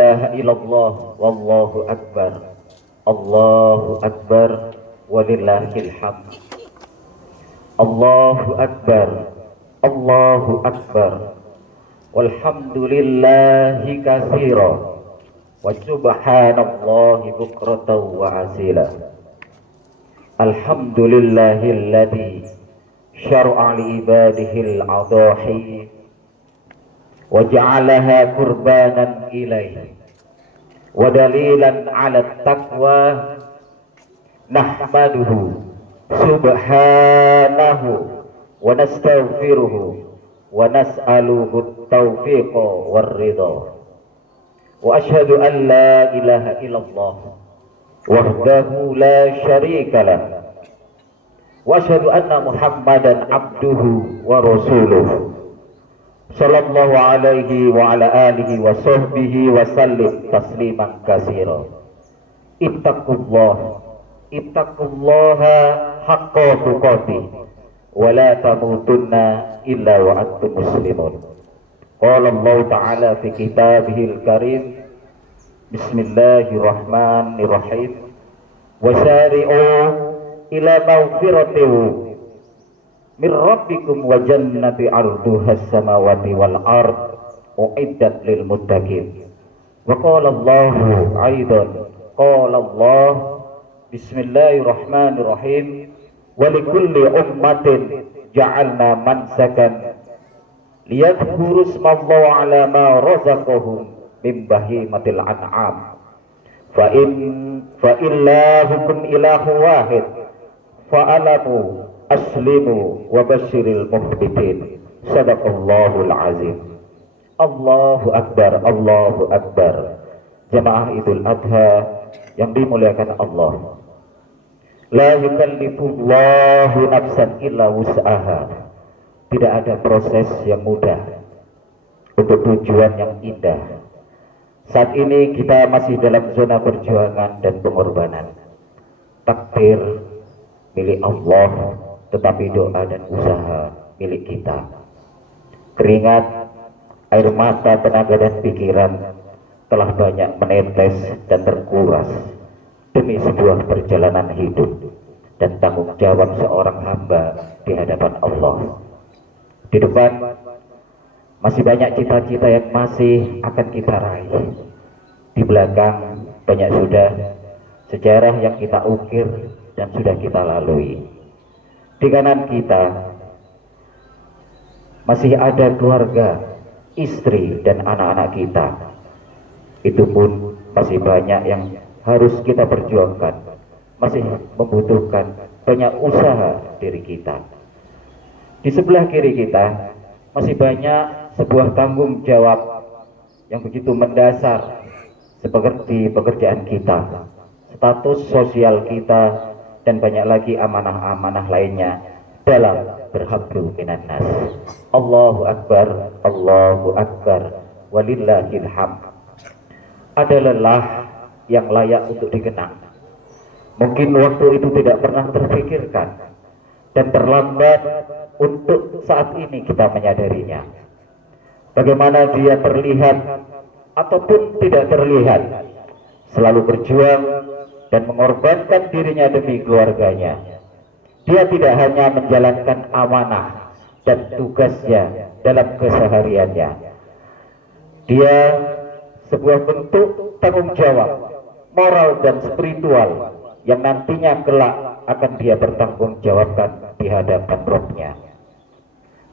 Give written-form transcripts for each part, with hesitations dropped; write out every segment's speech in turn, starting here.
ilaha illallah wallahu akbar. Allahu akbar walillahil hamd. Allahu akbar. Allahu akbar. Walhamdulillahi katsira wa subhanallahi bukratan wa asila. Alhamdulillahilladzi syar'a li ibadihil adahi wa ja'alaha qurbanan ilaihi wa dalilan 'ala taqwa. Nahmaduhu subhanahu wa nastaghfiruhu wa nas'aluhu at-taufiqa war-ridha. Wa asyhadu an la ilaha illallah wahdahu la syarika lah. Wa asyhadu anna Muhammadan abduhu wa rasuluhu sallallahu alaihi wa ala alihi wa sahbihi wa sallim tasliman katsira. Ittaqullaha haqqa tuqatih wa la tamutunna illa wa antum muslimun. Qala Allah ta'ala fi kitabihil karim, bismillahirrahmanirrahim, wasari'u ila maghfiratin min rabbikum wa jannati arduhas samawati wal ard uiddat lil muttaqin. Wa qala Allahu aidan, qala Allah, bismillahirrahmanirrahim, wa likulli ummatin ja'alna mansakan liyadhkuru ismallahi ala ma razaqahum min bahimatil an'am fa illahukum ilahu wahid fa'alamu aslimu wa basyiril muhbitin. Sadaqallahul azim. Allahu akbar, Allahu akbar. Jamaah Idul Adha yang dimuliakan Allah, la yukallifullahu nafsan illa wus'aha. Tidak ada proses yang mudah untuk tujuan yang indah. Saat ini kita masih dalam zona perjuangan dan pengorbanan. Takdir milik Allah, tetapi doa dan usaha milik kita. Keringat, air mata, tenaga dan pikiran telah banyak menetes dan terkuras demi sebuah perjalanan hidup dan tanggung jawab seorang hamba di hadapan Allah. Di depan masih banyak cita-cita yang masih akan kita raih. Di belakang banyak sudah sejarah yang kita ukir dan sudah kita lalui. Di kanan kita masih ada keluarga, istri dan anak-anak kita. Itu pun masih banyak yang harus kita perjuangkan, masih membutuhkan banyak usaha diri kita. Di sebelah kiri kita masih banyak sebuah tanggung jawab yang begitu mendasar, seperti pekerjaan kita, status sosial kita, dan banyak lagi amanah-amanah lainnya dalam berhablu minan nas. Allahu akbar, Allahu akbar, walillahil hamd. Ada lelah yang layak untuk dikenang. Mungkin waktu itu tidak pernah terfikirkan dan terlambat untuk saat ini kita menyadarinya. Bagaimana dia terlihat ataupun tidak terlihat, selalu berjuang dan mengorbankan dirinya demi keluarganya. Dia tidak hanya menjalankan amanah dan tugasnya dalam kesehariannya. Dia sebuah bentuk tanggung jawab moral dan spiritual yang nantinya kelak akan dia bertanggung jawabkan di hadapan Rabb-Nya.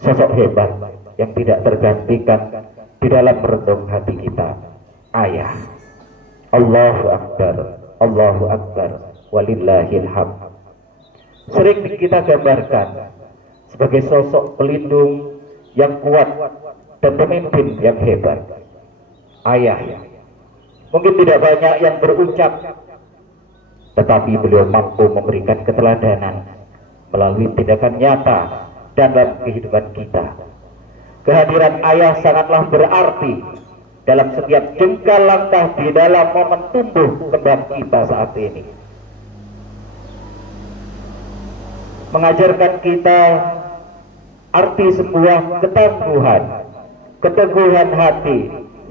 Sosok hebat yang tidak tergantikan di dalam merenung hati kita, ayah. Allahu akbar, Allahu akbar, walillahil hamd. Sering kita gambarkan sebagai sosok pelindung yang kuat dan pemimpin yang hebat. Ayah mungkin tidak banyak yang berucap, tetapi beliau mampu memberikan keteladanan melalui tindakan nyata dalam kehidupan kita. Kehadiran ayah sangatlah berarti dalam setiap jengkal langkah di dalam momen tumbuh kembang kita saat ini. Mengajarkan kita arti sebuah ketangguhan, keteguhan hati,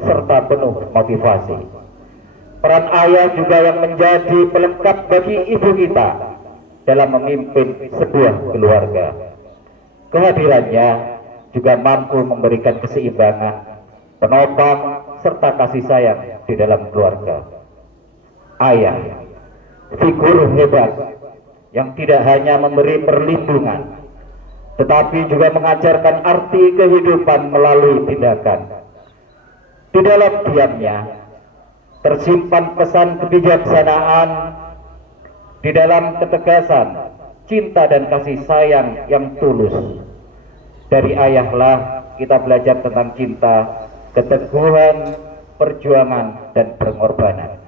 serta penuh motivasi. Peran ayah juga yang menjadi pelengkap bagi ibu kita dalam memimpin sebuah keluarga. Kehadirannya juga mampu memberikan keseimbangan, penopang, serta kasih sayang di dalam keluarga. Ayah, figur hebat yang tidak hanya memberi perlindungan, tetapi juga mengajarkan arti kehidupan melalui tindakan. Di dalam diamnya tersimpan pesan kebijaksanaan, di dalam ketegasan, cinta dan kasih sayang yang tulus. Dari ayahlah kita belajar tentang cinta, keteguhan, perjuangan, dan pengorbanan.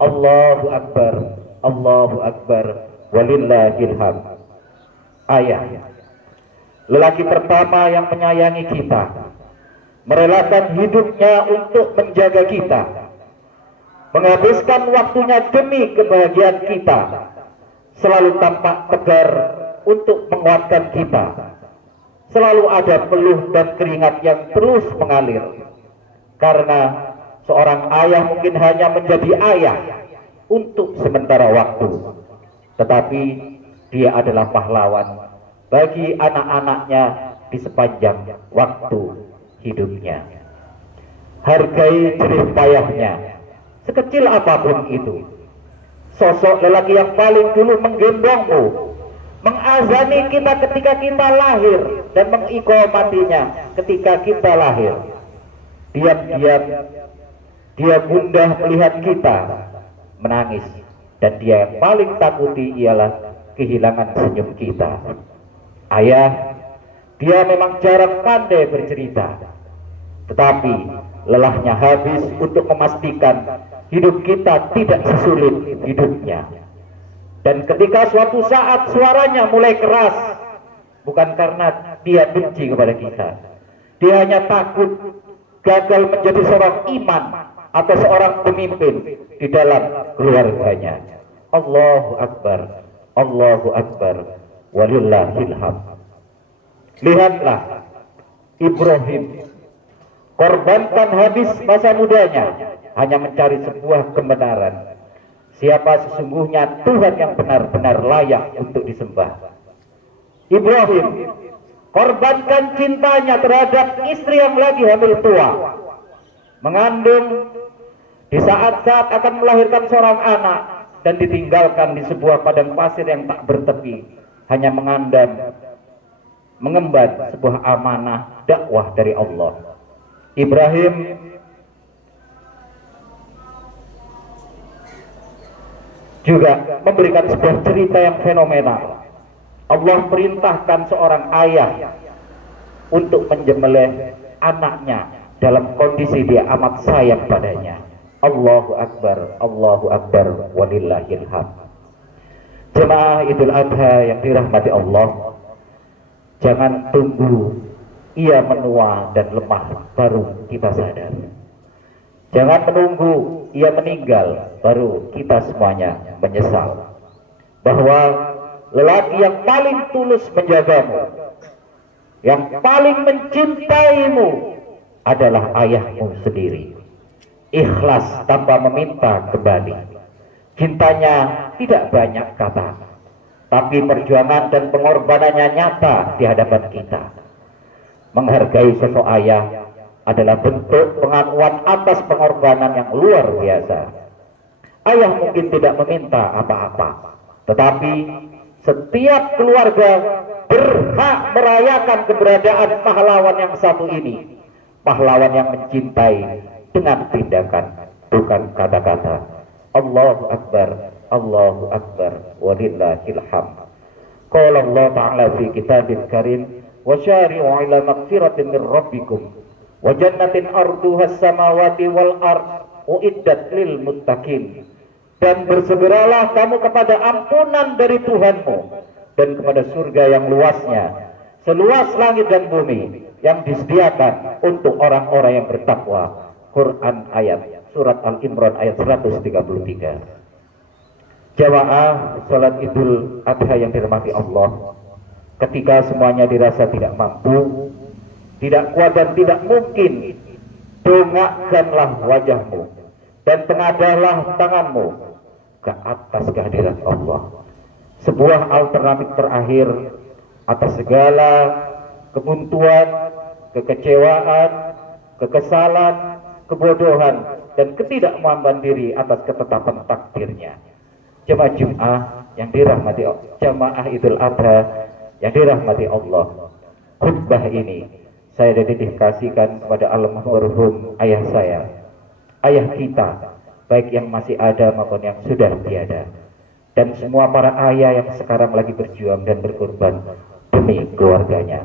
Allahu Akbar, Allahu Akbar, walillahil hamd. Ayah, lelaki pertama yang menyayangi kita, merelakan hidupnya untuk menjaga kita, menghabiskan waktunya demi kebahagiaan kita, selalu tampak tegar untuk menguatkan kita, selalu ada peluh dan keringat yang terus mengalir. Karena seorang ayah mungkin hanya menjadi ayah untuk sementara waktu, tetapi dia adalah pahlawan bagi anak-anaknya di sepanjang waktu hidupnya. Hargai jerih payahnya, sekecil apapun itu. Sosok lelaki yang paling dulu menggendongmu, mengazani kita ketika kita lahir, dan mengiqomatinya ketika kita lahir. Diam-diam dia gundah melihat kita menangis, dan dia yang paling takuti ialah kehilangan senyum kita. Ayah, dia memang jarang pandai bercerita, tetapi lelahnya habis untuk memastikan hidup kita tidak sesulit hidupnya. Dan ketika suatu saat suaranya mulai keras, bukan karena dia benci kepada kita, dia hanya takut gagal menjadi seorang iman atau seorang pemimpin di dalam keluarganya. Allahu Akbar, Allahu Akbar, walillahil hamd. Lihatlah Ibrahim, korbankan habis masa mudanya hanya mencari sebuah kebenaran. Siapa sesungguhnya Tuhan yang benar-benar layak untuk disembah. Ibrahim korbankan cintanya terhadap istri yang lagi hamil tua, mengandung, di saat-saat akan melahirkan seorang anak, dan ditinggalkan di sebuah padang pasir yang tak bertepi, hanya mengemban sebuah amanah dakwah dari Allah. Ibrahim juga memberikan sebuah cerita yang fenomenal. Allah perintahkan seorang ayah untuk menyembelih anaknya dalam kondisi dia amat sayang padanya. Allahu Akbar, Allahu Akbar, walillahil hamd. Jemaah Idul Adha yang dirahmati Allah, jangan tunggu ia menua dan lemah baru kita sadar. Jangan menunggu ia meninggal baru kita semuanya menyesal bahwa lelaki yang paling tulus menjagamu, yang paling mencintaimu adalah ayahmu sendiri. Ikhlas tanpa meminta kembali. Cintanya tidak banyak kata, tapi perjuangan dan pengorbanannya nyata di hadapan kita. Menghargai sosok ayah adalah bentuk pengakuan atas pengorbanan yang luar biasa. Ayah mungkin tidak meminta apa-apa, tetapi setiap keluarga berhak merayakan keberadaan pahlawan yang satu ini. Pahlawan yang mencintai dengan tindakan, bukan kata-kata. Allahu Akbar, Allahu Akbar, walillahil hamd. Qala Allah Ta'ala fi kitabil karim, wa syari'u ila magfiratin min rabbikum wa jannatin arduhas samawati wal ard uiddat lil muttaqin. Dan bersegeralah kamu kepada ampunan dari Tuhanmu dan kepada surga yang luasnya seluas langit dan bumi yang disediakan untuk orang-orang yang bertakwa. Quran ayat surat Al-Imran ayat 133. Jamaah salat Idul Adha yang dirahmati Allah, ketika semuanya dirasa tidak mampu, tidak kuat dan tidak mungkin dongakkanlah wajahmu dan tengadahlah tanganmu ke atas kehadiran Allah. Sebuah alternatif terakhir atas segala kebuntuan, kekecewaan, kekesalan, kebodohan, dan ketidakmampuan diri atas ketetapan takdirnya. Jemaah Jum'ah yang dirahmati Allah, jemaah Idul Adha yang dirahmati Allah, khutbah ini saya dedikasikan kepada almarhum ayah saya, ayah kita, baik yang masih ada maupun yang sudah tiada, dan semua para ayah yang sekarang lagi berjuang dan berkorban demi keluarganya.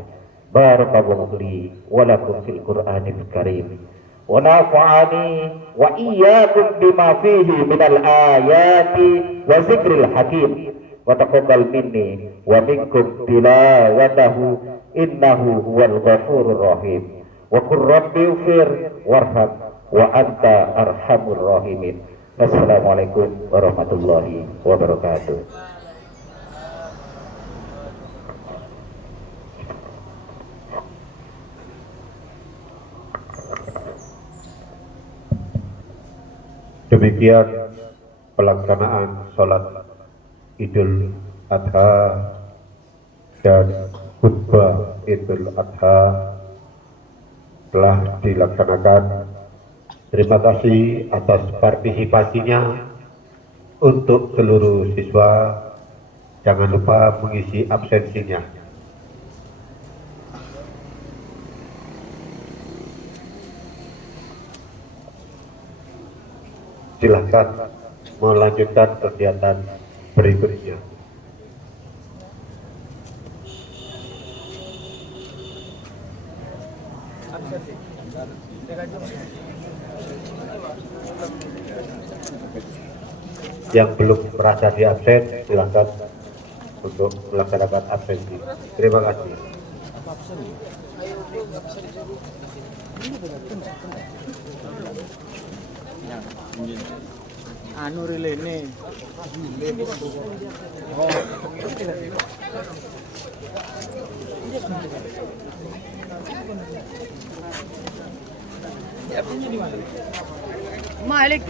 Barakallahu li wa lakum fil Qur'anil Karim wa nafa'ani wa iyyakum bima fihi minal ayati wa zikril hakim wa taqabbal minni wa minkum tilawatahu innahu huwal ghafurur rahim wa qur rabbi ighfir warham wa anta arhamur rahimin. Wassalamualaikum warahmatullahi wabarakatuh. Demikian pelaksanaan sholat Idul Adha dan khutbah Idul Adha telah dilaksanakan. Terima kasih atas partisipasinya. Untuk seluruh siswa, jangan lupa mengisi absensinya. Silahkan melanjutkan kegiatan berikutnya. Yang belum merasa di absen, silahkan untuk melaksanakan absensi. Terima kasih. Anu rilene. Malik.